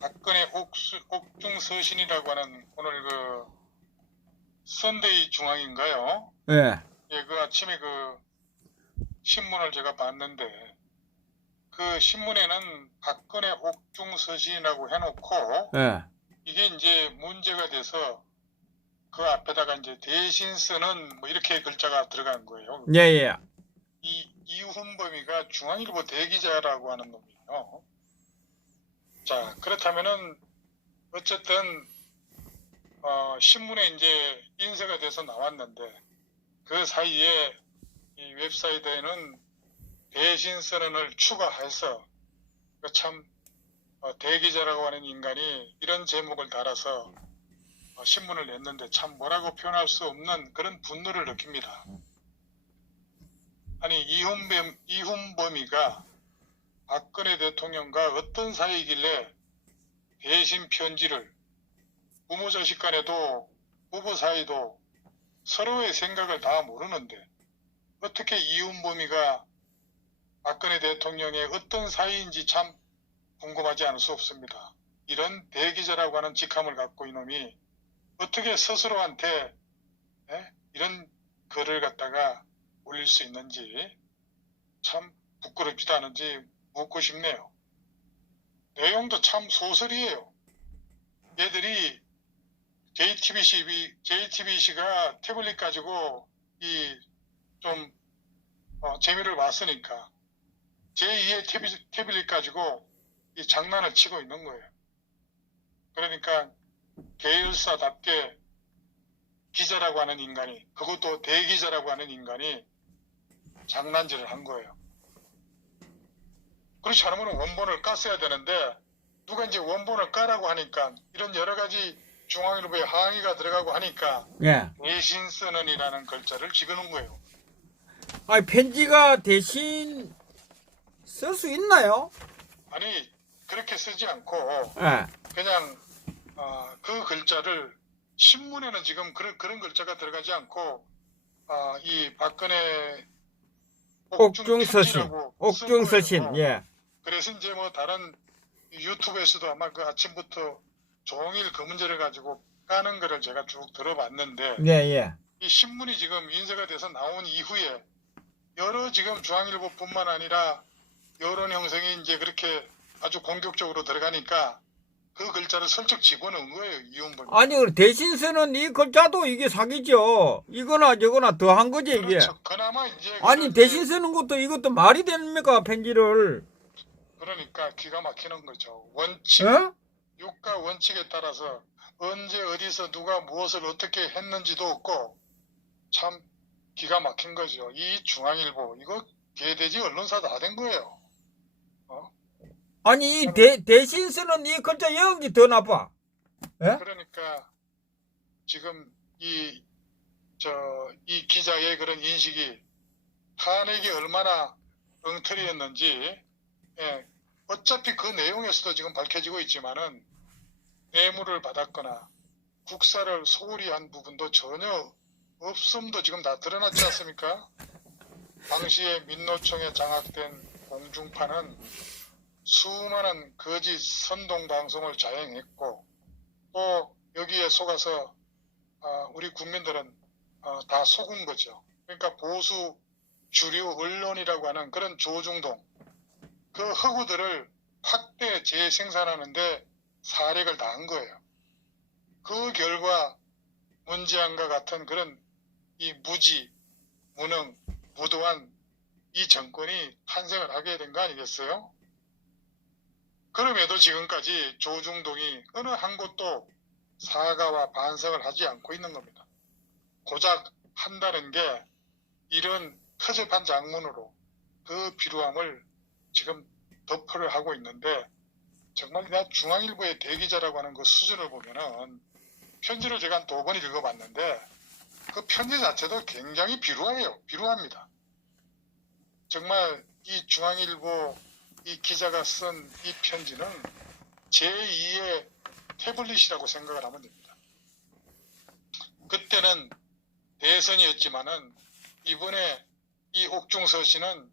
박근혜 옥중서신이라고 하는 오늘 그 선데이 중앙인가요? 예, 예, 그 아침에 그 신문을 제가 봤는데 그 신문에는 박근혜 옥중서신이라고 해놓고 예, 이게 이제 문제가 돼서 그 앞에다가 이제 대신 쓰는 뭐 이렇게 글자가 들어간 거예요. 예, 예. 이 이훈범이가 중앙일보 대기자라고 하는 놈이에요. 자, 그렇다면은 어쨌든 신문에 이제 인쇄가 돼서 나왔는데 그 사이에 이 웹사이트에는 대신 선언을 추가해서 참 대기자라고 하는 인간이 이런 제목을 달아서 신문을 냈는데 참 뭐라고 표현할 수 없는 그런 분노를 느낍니다. 아니 이훈범이가 박근혜 대통령과 어떤 사이이길래 대신 편지를 부모 자식 간에도 부부 사이도 서로의 생각을 다 모르는데 어떻게 이훈범이가 박근혜 대통령의 어떤 사이인지 참 궁금하지 않을 수 없습니다. 이런 대기자라고 하는 직함을 갖고 이놈이 어떻게 스스로한테 이런 글을 갖다가 올릴 수 있는지 참 부끄럽지도 않은지 묻고 싶네요. 내용도 참 소설이에요. 얘들이 JTBC가 태블릿 가지고 좀 재미를 봤으니까 제2의 태블릿 가지고 이 장난을 치고 있는 거예요. 그러니까 계열사답게 기자라고 하는 인간이, 그것도 대기자라고 하는 인간이 장난질을 한 거예요. 그렇지 않으면 원본을 깠어야 되는데 누가 이제 원본을 까라고 하니까 이런 여러 가지 중앙일보에 항의가 들어가고 하니까 예. 대신 쓰는이라는 글자를 집어넣은 거예요. 아니, 편지가 대신 쓸 수 있나요? 아니 그렇게 쓰지 않고 예. 그냥 그 글자를 신문에는 지금 그런 글자가 들어가지 않고 이 박근혜 옥중서신. 옥중편지라고 쓴 옥중서신. 거예요. 예. 그래서 이제 뭐 다른 유튜브에서도 아마 그 아침부터 종일 그 문제를 가지고 까는 거를 제가 쭉 들어봤는데 예, 예. 이 신문이 지금 인쇄가 돼서 나온 이후에 여러 지금 중앙일보뿐만 아니라 여론 형성이 이제 그렇게 아주 공격적으로 들어가니까 그 글자를 슬쩍 집어넣은 거예요, 이훈범이. 아니, 대신 쓰는 이 글자도 이게 사기죠. 이거나 저거나 더 한 거지, 이게. 그렇죠. 그나마 이제 아니, 대신 쓰는 것도 이것도 말이 됩니까, 편지를. 그러니까 기가 막히는 거죠. 원칙, 예? 유가 원칙에 따라서 언제 어디서 누가 무엇을 어떻게 했는지도 없고 참 기가 막힌 거죠. 이 중앙일보 이거 개돼지 언론사 다 된 거예요. 아니, 이 대신 쓰는 이 글자 여기 더 나빠. 예? 그러니까 지금 이 기자의 그런 인식이 탄핵이 얼마나 엉터리였는지, 어차피 그 내용에서도 지금 밝혀지고 있지만은 뇌물을 받았거나 국사를 소홀히 한 부분도 전혀 없음도 지금 다 드러났지 않습니까? 당시에 민노총에 장악된 공중파는 수많은 거짓 선동방송을 자행했고 또 여기에 속아서 우리 국민들은 다 속은 거죠. 그러니까 보수 주류 언론이라고 하는 그런 조중동 그 허구들을 확대 재생산하는데 사력을 다한 거예요. 그 결과 문재안과 같은 그런 이 무지, 무능, 무도한 이 정권이 탄생을 하게 된 거 아니겠어요? 그럼에도 지금까지 조중동이 어느 한 곳도 사과와 반성을 하지 않고 있는 겁니다. 고작 한다는 게 이런 허접한 장문으로 그 비루함을 지금 덮어를 하고 있는데 정말 내가 중앙일보의 대기자라고 하는 그 수준을 보면은 편지를 제가 한 2번 읽어봤는데 그 편지 자체도 굉장히 비루해요. 비루합니다. 정말 이 중앙일보 이 기자가 쓴 이 편지는 제2의 태블릿이라고 생각을 하면 됩니다. 그때는 대선이었지만은 이번에 이 옥중서신은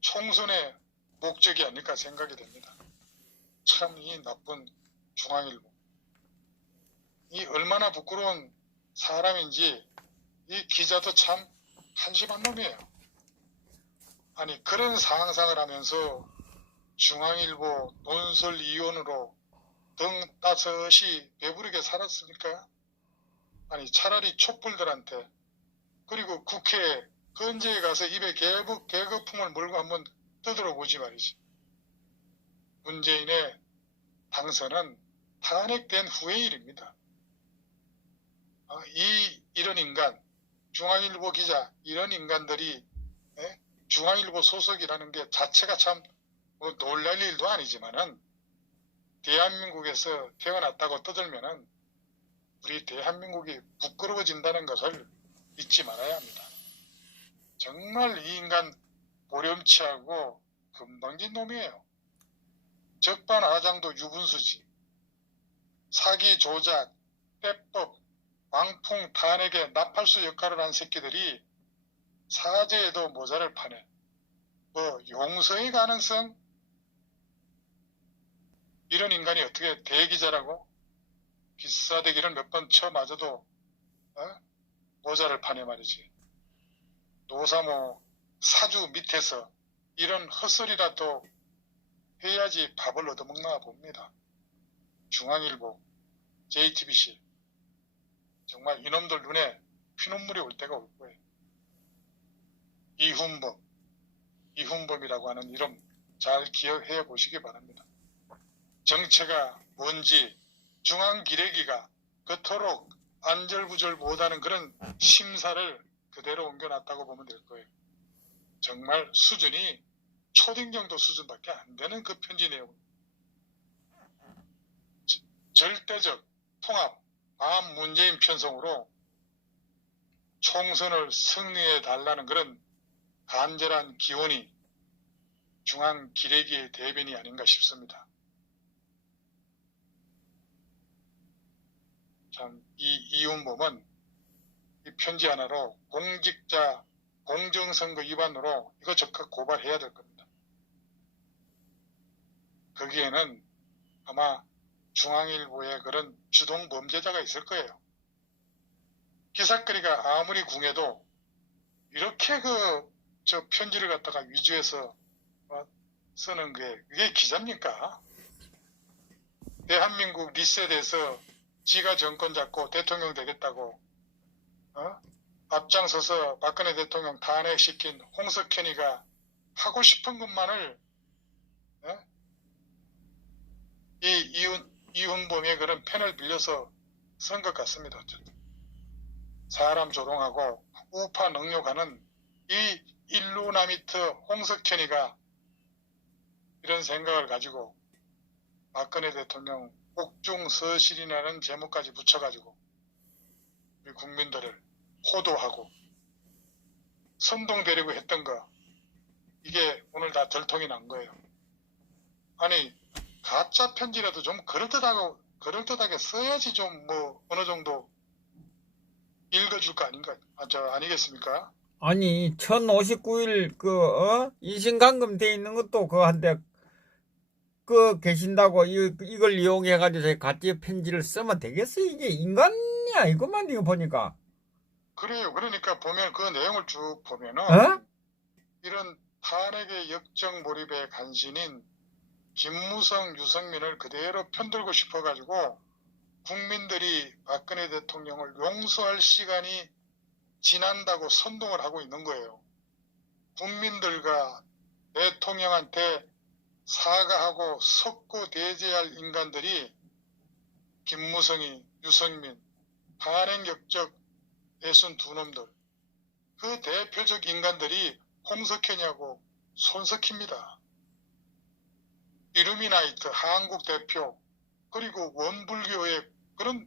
총선의 목적이 아닐까 생각이 됩니다. 참 이 나쁜 중앙일보. 이 얼마나 부끄러운 사람인지 이 기자도 참 한심한 놈이에요. 아니 그런 상상을 하면서 중앙일보 논설위원으로 등 따스히 배부르게 살았습니까? 아니 차라리 촛불들한테 그리고 국회에 헌재에 가서 입에 개거품을 물고 한번 떠들어 보지 말이지. 문재인의 당선은 탄핵된 후의 일입니다. 이런 인간, 중앙일보 기자, 이런 인간들이 중앙일보 소속이라는 게 자체가 참 뭐 놀랄 일도 아니지만은 대한민국에서 태어났다고 떠들면은 우리 대한민국이 부끄러워진다는 것을 잊지 말아야 합니다. 정말 이 인간 보렴치하고 금방진 놈이에요. 적반하장도 유분수지. 사기, 조작, 빼법, 왕풍, 탄핵의 나팔수 역할을 한 새끼들이 사죄에도 모자를 파네. 뭐 용서의 가능성? 이런 인간이 어떻게 대기자라고? 기싸대기를 몇 번 쳐맞아도 모자를 파네 말이지. 노사모 사주 밑에서 이런 헛소리라도 해야지 밥을 얻어먹나 봅니다. 중앙일보, JTBC 정말 이놈들 눈에 피눈물이 올 때가 올 거예요. 이훈범이라고 하는 이름 잘 기억해 보시기 바랍니다. 정체가 뭔지 중앙기레기가 그토록 안절부절 못하는 그런 심사를 그대로 옮겨놨다고 보면 될 거예요. 정말 수준이 초딩 정도 수준밖에 안 되는 그 편지 내용. 절대적 통합, 반문재인 편성으로 총선을 승리해 달라는 그런 간절한 기원이 중앙기레기의 대변이 아닌가 싶습니다. 참, 이훈범은 이 편지 하나로 공직자 공정선거 위반으로 이거 적극 고발해야 될 겁니다. 거기에는 아마 중앙일보에 그런 주동 범죄자가 있을 거예요. 기사거리가 아무리 궁해도 이렇게 저 편지를 갖다가 위조해서 쓰는 그게 기자입니까? 대한민국 리셋에서 지가 정권 잡고 대통령 되겠다고 앞장서서 박근혜 대통령 탄핵시킨 홍석현이가 하고 싶은 것만을 이훈범의 그런 편을 빌려서 쓴 것 같습니다. 사람 조롱하고 우파 능욕하는 이 일루나미트 홍석현이가 이런 생각을 가지고 박근혜 대통령 옥중서실이라는 제목까지 붙여가지고 우리 국민들을 호도하고 선동되려고 했던 거, 이게 오늘 다 들통이 난 거예요. 아니 가짜 편지라도 좀 그럴듯하게 써야지 좀 뭐 어느 정도 읽어줄 거 아니겠습니까? 아니 1059일 인신감금 돼 있는 것도 그한테 계신다고 이걸 이용해 가지고 가짜 편지를 쓰면 되겠어? 이게 인간이야 이것만 이거 보니까. 그래요. 그러니까 보면 그 내용을 쭉 보면은 이런 탄핵의 역적 몰입에 간신인 김무성, 유승민을 그대로 편들고 싶어가지고 국민들이 박근혜 대통령을 용서할 시간이 지난다고 선동을 하고 있는 거예요. 국민들과 대통령한테 사과하고 석고 대제할 인간들이 김무성이, 유승민, 탄핵 역적 62놈들, 그 대표적 인간들이 홍석현이하고 손석희입니다. 이루미나이트 한국 대표, 그리고 원불교의 그런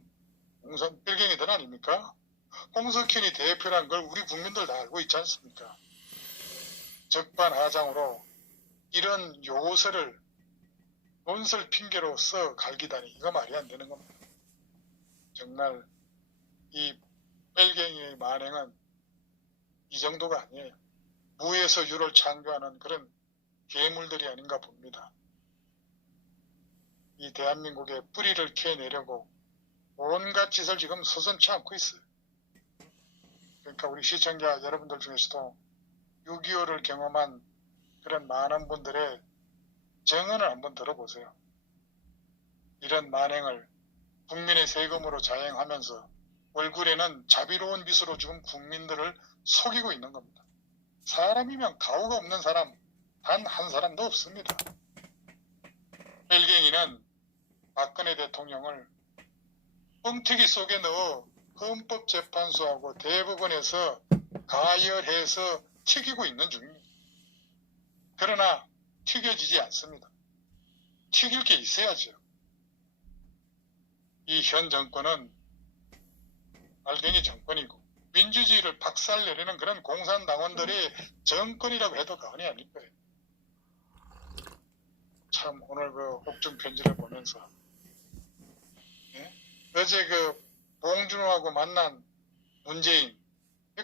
공산 빌갱이들 아닙니까? 홍석현이 대표란 걸 우리 국민들 다 알고 있지 않습니까? 적반하장으로 이런 요새를 논설 핑계로 써 갈기다니 이거 말이 안 되는 겁니다. 정말 이 빨갱이의 만행은 이 정도가 아니에요. 무에서 유를 창조하는 그런 괴물들이 아닌가 봅니다. 이 대한민국의 뿌리를 캐내려고 온갖 짓을 지금 서슴지 않고 있어요. 그러니까 우리 시청자 여러분들 중에서도 6.25를 경험한 그런 많은 분들의 증언을 한번 들어보세요. 이런 만행을 국민의 세금으로 자행하면서 얼굴에는 자비로운 미소로 지금 국민들을 속이고 있는 겁니다. 사람이면 가오가 없는 사람 단 한 사람도 없습니다. 일갱이는 박근혜 대통령을 뻥튀기 속에 넣어 헌법재판소하고 대법원에서 가열해서 튀기고 있는 중입니다. 그러나 튀겨지지 않습니다. 튀길 게 있어야죠. 이 현 정권은 알갱이 정권이고 민주주의를 박살내려는 그런 공산당원들의 정권이라고 해도 과언이 아닐 거예요. 참 오늘 그 옥중 편지를 보면서 어제 그 봉준호하고 만난 문재인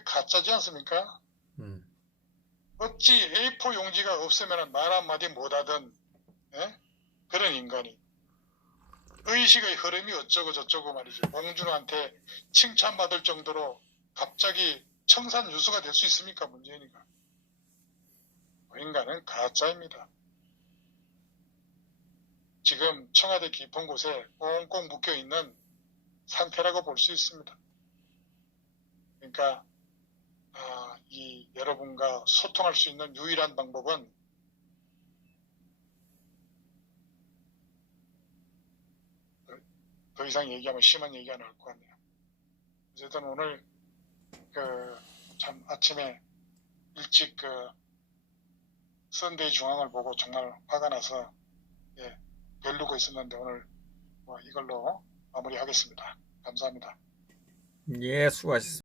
가짜지 않습니까? 어찌 A4 용지가 없으면 말 한마디 못하던 그런 인간이 의식의 흐름이 어쩌고 저쩌고 말이죠. 봉준호한테 칭찬받을 정도로 갑자기 청산유수가 될 수 있습니까? 문재인이가. 그 인간은 가짜입니다. 지금 청와대 깊은 곳에 꽁꽁 묶여있는 상태라고 볼 수 있습니다. 그러니까 이 여러분과 소통할 수 있는 유일한 방법은 더 이상 얘기하면 심한 얘기가 나올 것 같네요. 어쨌든 오늘 참 아침에 일찍 썬데이 중앙을 보고 정말 화가 나서 별르고 있었는데 오늘 이걸로 마무리하겠습니다. 감사합니다. 예, 수고하셨습니다.